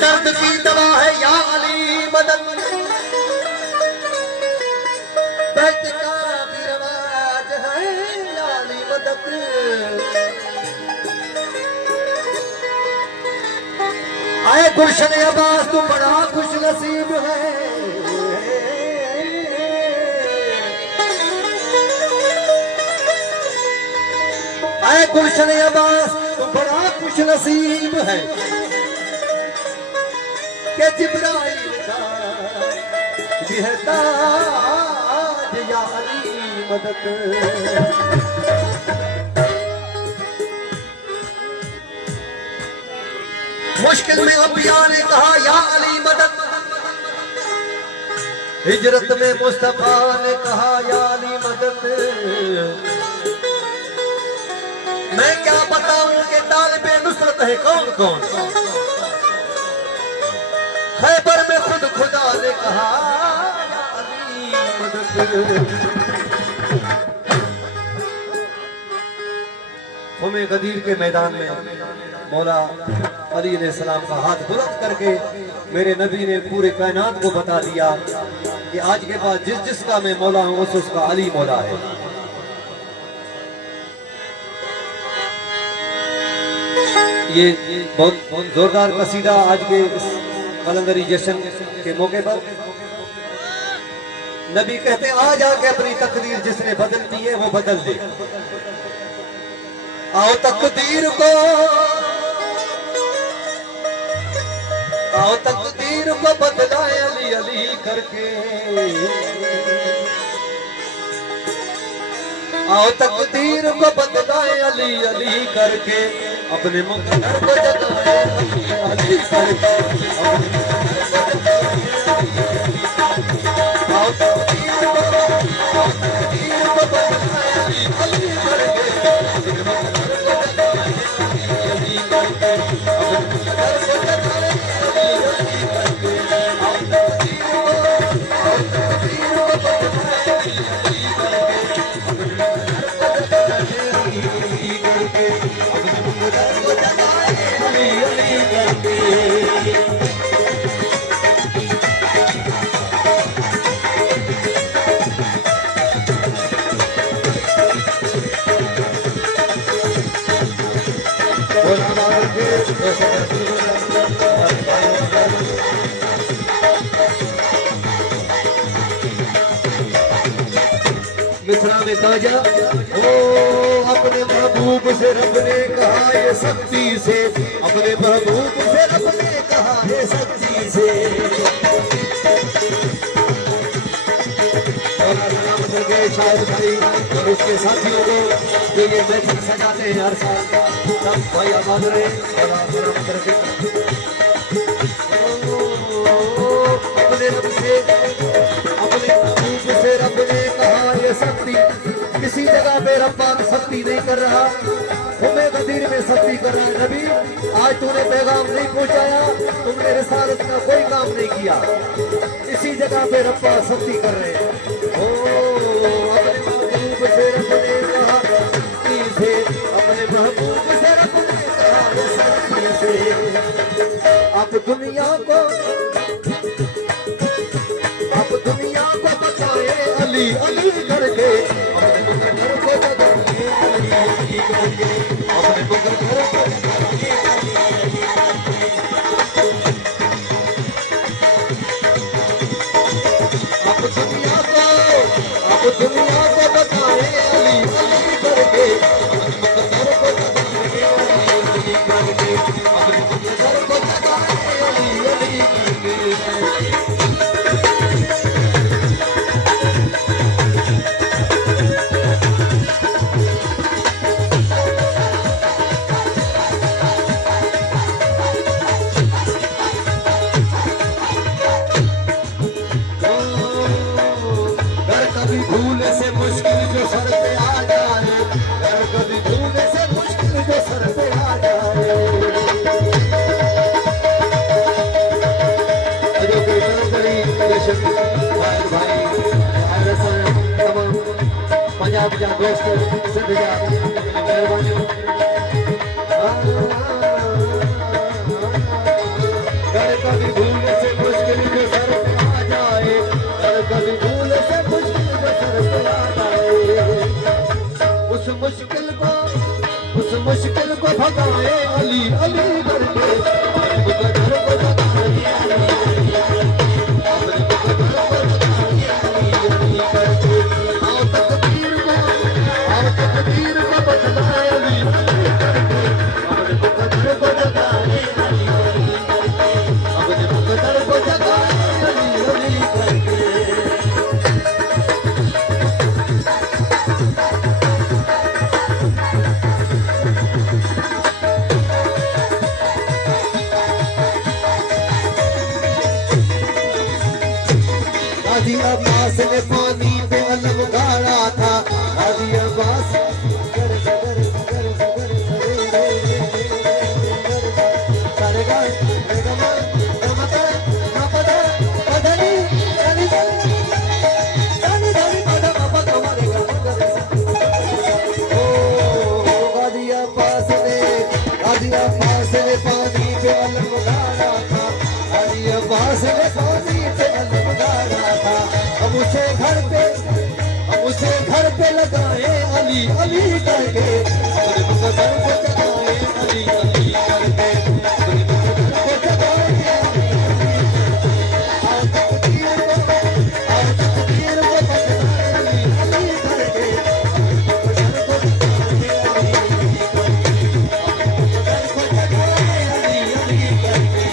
दर्द की दवा है या अली मदद, दर्द का भी रवाज है या अली मदद। आए गुलशन अब्बास तू बड़ा खुश नसीब है, आए गुलशन अब्बास तू बड़ा खुश नसीब है कि जिब्राइल का भी है ताज या अली मदद। मुश्किल में अंबिया ने कहा या अली मदद, हिजरत में मुस्तफा ने कहा या अली मदद। मैं क्या बताऊं कि तालिबे नुसरत है कौन कौन, खैबर में खुद खुदा ने कहा या अली मदद। हुमे गदीर के मैदान में मौला अली ने सलाम का हाथ बुलंद करके मेरे नबी ने पूरे कायनात को बता दिया कि आज के बाद जिस जिसका मैं मौला हूं उसका अली मौला है। ये बहुत जोरदार कसीदा आज के इस कलंदरी जश्न के मौके पर नबी कहते आ जाके अपनी तकदीर जिसने बदल दी है वो बदल दे। आओ तकदीर को, आओ तकदीर को बदलाए अली अली करके, आओ तकदीर को बदलाए अली अली करके, अपने मुकद्दर को जगाए अली अली करके, आओ तकदीर को बदलाए अली अली करके, अपने मुकद्दर को जगाए अली अली करके, अपने मुकद्दर को जगाए अली अली करके, आओ तकदीर को बदलाए अली अली करके, अपने मुकद्दर को जगाए अली अली करके, अपने मुकद्दर को जगाए अली अली करके। मिसरा में ताजा ओ अपने महबूब से रब ने कहा ये सख्ती से, अपने महबूब से रब ने कहा ये सख्ती से। और सलाम करके शायद भाई और उसके साथियों को जो ये महफिल सजाते हैं हर साल, सब भाई आबाद रहे और सलाम करके अपने रब से, अपने महबूब से रब ने कहा ये सख्ती। किसी जगह पे रब्बा सख्ती नहीं कर रहा, हुमे गदीर में सख्ती कर रहा है। नबी आज तूने पैगाम नहीं पहुंचाया, तुमने रिसालत का कोई काम नहीं किया, इसी जगह पे रब्बा सख्ती कर रहे हैं। ओ अपने महबूब से रब ने कहा सख्ती से, अपने महबूब से रब ने कहा ये सख्ती से। अब दुनिया को, अब दुनिया को बताए अली अली करके, अपने मुकद्दर को जगाए अली अली करके, अपने मुकद्दर को जगाए अली अली करके। अब दुनिया को बताए अली अली करके, अपने मुकद्दर को जगाए अली अली करके, अपने मुकद्दर को जगाए अली अली करके। भूल से मुश्किल जो सर पे आ जाए, अगर कभी भूल से मुश्किल जो सर पे आ जाए, जो कोई बड़ी भाई भाई पंजाब जा दोस्त सिंध जा मेहरबानी मुश्किल को भगाए अली अली करके मुकद्दर को जगाए अली करके आओ तकदीर को बदलाए अली करके अपने मुकद्दर को जगाए अली करके अपने मुकद्दर को जगाए अली करके हाजी अब्बास ने पानी पे अलम गाड़ा था हाजी अब्बास पानी पे अलम गाड़ा था हाजी अब्बास ने पानी पे अलम गाड़ा था हम उसे घर पे लगाए अली अली करके अपने मुकद्दर को जगाए अली अली करके अपने मुकद्दर को जगाए आओ तकदीर को बदलाए अली अली करके अपने मुकद्दर को जगाए अली करके अपने मुकद्दर को जगाए अली करके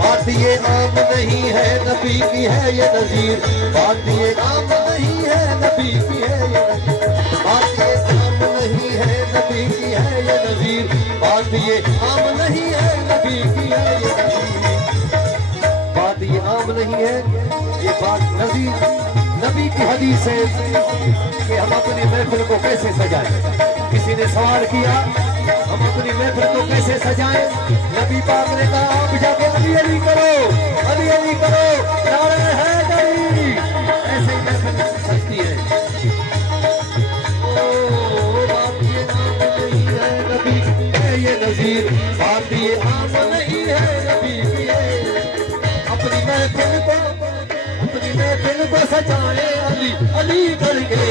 बात ये आम नहीं है नबी की है ये नजीर बात ये आम नहीं है नबी की है ये बात ये आम नहीं है नबी की है ये नजीर बात ये आम नहीं है नबी की है ये नजीर बात ये आम नहीं है ये बात नजीर नबी की हदीस है कि हम अपनी महफिल को कैसे सजाएं किसी ने सवाल किया हम अपनी महफिल को कैसे सजाएं नबी पाक ने कहा आप जाके अली अली करो नारे हैदरी ऐसे ही महफिल सजती है ओ बात ये आम नहीं है नबी है ये नजीर बात ये आम नहीं है नबी की है अपनी महफिल को सजाए अली अली करके